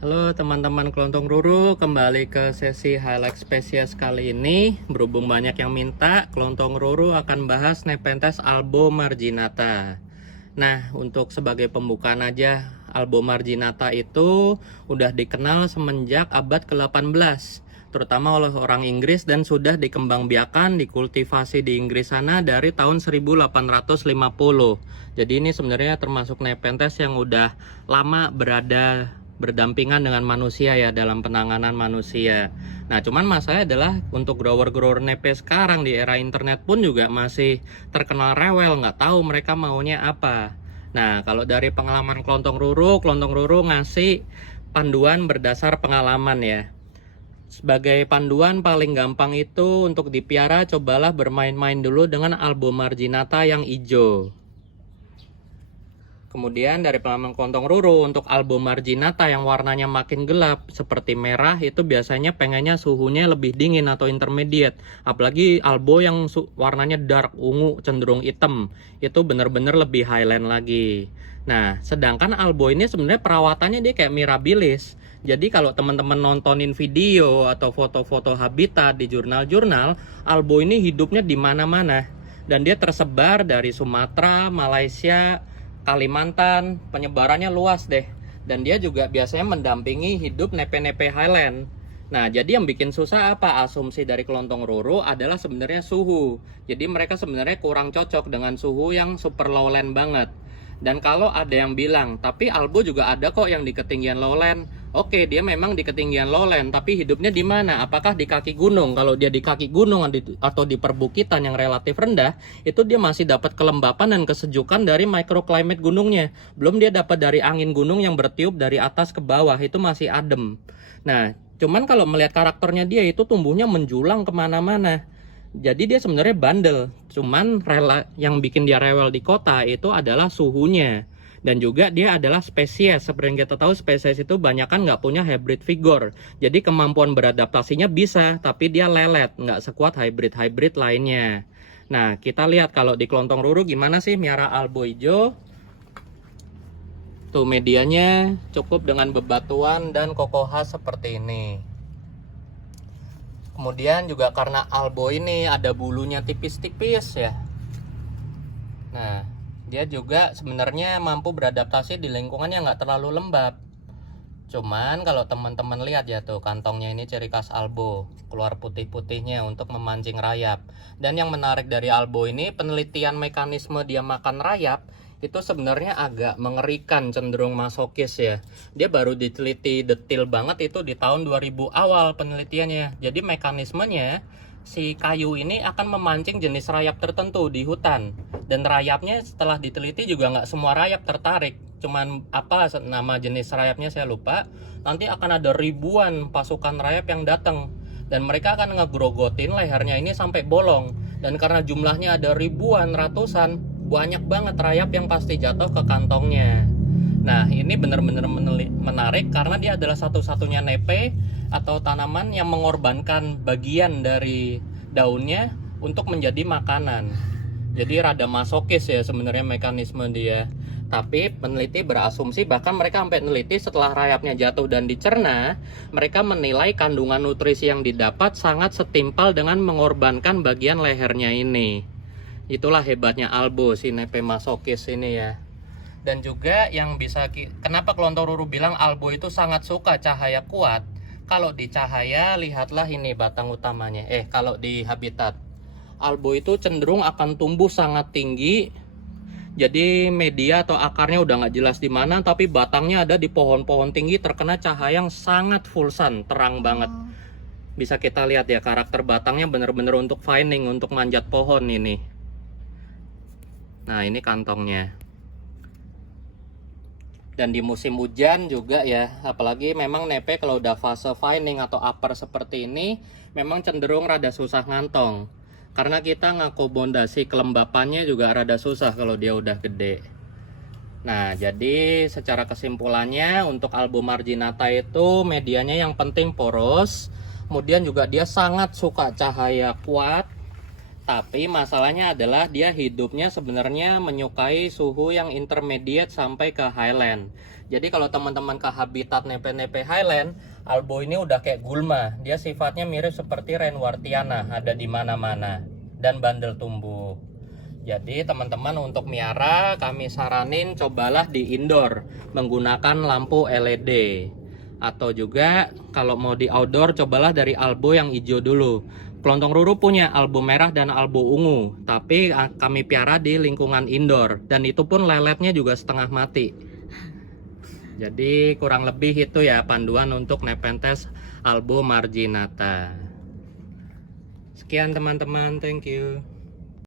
Halo teman-teman kelontong ruru, kembali ke sesi highlight spesies kali ini. Berhubung banyak yang minta, kelontong ruru akan bahas Nepenthes albo marginata. Nah, untuk sebagai pembukaan aja, albo marginata itu udah dikenal semenjak abad ke-18, terutama oleh orang Inggris, dan sudah dikembangbiakan, dikultivasi di Inggris sana dari tahun 1850. Jadi ini sebenarnya termasuk Nepenthes yang udah lama berdampingan dengan manusia ya, dalam penanganan manusia. Nah, cuman masalahnya adalah untuk grower-grower nepe sekarang di era internet pun juga masih terkenal rewel, nggak tahu mereka maunya apa. Nah, kalau dari pengalaman kelontong ruru ngasih panduan berdasar pengalaman ya. Sebagai panduan paling gampang itu untuk dipiara, cobalah bermain-main dulu dengan albo marginata yang hijau. Kemudian dari pengalaman kelontong ruru, untuk albo marginata yang warnanya makin gelap seperti merah, itu biasanya pengennya suhunya lebih dingin atau intermediate. Apalagi albo yang warnanya dark, ungu, cenderung hitam, itu bener-bener lebih highland lagi. Nah, sedangkan albo ini sebenarnya perawatannya dia kayak mirabilis. Jadi kalau teman-teman nontonin video atau foto-foto habitat di jurnal-jurnal, albo ini hidupnya di mana-mana. Dan dia tersebar dari Sumatera, Malaysia, Kalimantan, penyebarannya luas deh. Dan dia juga biasanya mendampingi hidup nepe-nepe highland. Nah, jadi yang bikin susah apa? Asumsi dari kelontong ruru adalah sebenarnya suhu. Jadi mereka sebenarnya kurang cocok dengan suhu yang super lowland banget. Dan kalau ada yang bilang, tapi albo juga ada kok yang di ketinggian lowland. Oke, dia memang di ketinggian lowland, tapi hidupnya di mana? Apakah di kaki gunung? Kalau dia di kaki gunung atau di perbukitan yang relatif rendah, itu dia masih dapat kelembapan dan kesejukan dari microclimate gunungnya. Belum dia dapat dari angin gunung yang bertiup dari atas ke bawah, itu masih adem. Nah, cuman kalau melihat karakternya dia itu tumbuhnya menjulang kemana-mana. Jadi dia sebenarnya bandel, cuman yang bikin dia rewel di kota itu adalah suhunya. Dan juga dia adalah spesies, seperti yang kita tahu spesies itu banyak kan nggak punya hybrid vigor. Jadi kemampuan beradaptasinya bisa, tapi dia lelet, nggak sekuat hybrid-hybrid lainnya. Nah, kita lihat kalau di kelontong ruru gimana sih miara albo hijau. Tuh medianya cukup dengan bebatuan dan kokoha seperti ini. Kemudian juga karena albo ini ada bulunya tipis-tipis ya. Nah, dia juga sebenarnya mampu beradaptasi di lingkungan yang nggak terlalu lembab. Cuman kalau teman-teman lihat ya tuh, kantongnya ini ciri khas albo, keluar putih-putihnya untuk memancing rayap. Dan yang menarik dari albo ini, penelitian mekanisme dia makan rayap itu sebenarnya agak mengerikan, cenderung masokis ya. Dia baru diteliti detail banget itu di tahun 2000 awal penelitiannya. Jadi mekanismenya, si kayu ini akan memancing jenis rayap tertentu di hutan. Dan rayapnya setelah diteliti juga nggak semua rayap tertarik. Cuman apa nama jenis rayapnya saya lupa. Nanti akan ada ribuan pasukan rayap yang datang. Dan mereka akan ngegrogotin lehernya ini sampai bolong. Dan karena jumlahnya ada ribuan, ratusan, banyak banget rayap yang pasti jatuh ke kantongnya. Nah, ini benar-benar menarik karena dia adalah satu-satunya nepe atau tanaman yang mengorbankan bagian dari daunnya untuk menjadi makanan. Jadi rada masokis ya sebenarnya mekanisme dia. Tapi peneliti berasumsi, bahkan mereka sampai meneliti setelah rayapnya jatuh dan dicerna, mereka menilai kandungan nutrisi yang didapat sangat setimpal dengan mengorbankan bagian lehernya ini. Itulah hebatnya albo, si nepe masokis ini ya. Dan juga yang bisa, kenapa kelontong ruru bilang albo itu sangat suka cahaya kuat. Kalau di cahaya, lihatlah ini batang utamanya. Kalau di habitat, albo itu cenderung akan tumbuh sangat tinggi. Jadi media atau akarnya udah nggak jelas di mana, tapi batangnya ada di pohon-pohon tinggi terkena cahaya yang sangat full sun, terang banget. Bisa kita lihat ya, karakter batangnya bener-bener untuk vining, untuk manjat pohon ini. Nah, ini kantongnya. Dan di musim hujan juga ya, apalagi memang nepe kalau udah fase vining atau upper seperti ini, memang cenderung rada susah ngantong. Karena kita ngakomodasi kelembapannya juga rada susah kalau dia udah gede. Nah, jadi secara kesimpulannya untuk albo marginata itu medianya yang penting poros. Kemudian juga dia sangat suka cahaya kuat. Tapi masalahnya adalah dia hidupnya sebenarnya menyukai suhu yang intermediate sampai ke highland. Jadi kalau teman-teman ke habitat nepe-nepe Highland, albo ini udah kayak gulma. Dia sifatnya mirip seperti Reinwartiana, ada di mana-mana dan bandel tumbuh. Jadi teman-teman untuk miara kami saranin cobalah di indoor menggunakan lampu LED. Atau juga kalau mau di outdoor cobalah dari albo yang hijau dulu. Kelontong Ruru punya albo merah dan albo ungu, tapi kami piara di lingkungan indoor dan itu pun leletnya juga setengah mati. Jadi kurang lebih itu ya panduan untuk Nepenthes albo marginata. Sekian teman-teman, thank you.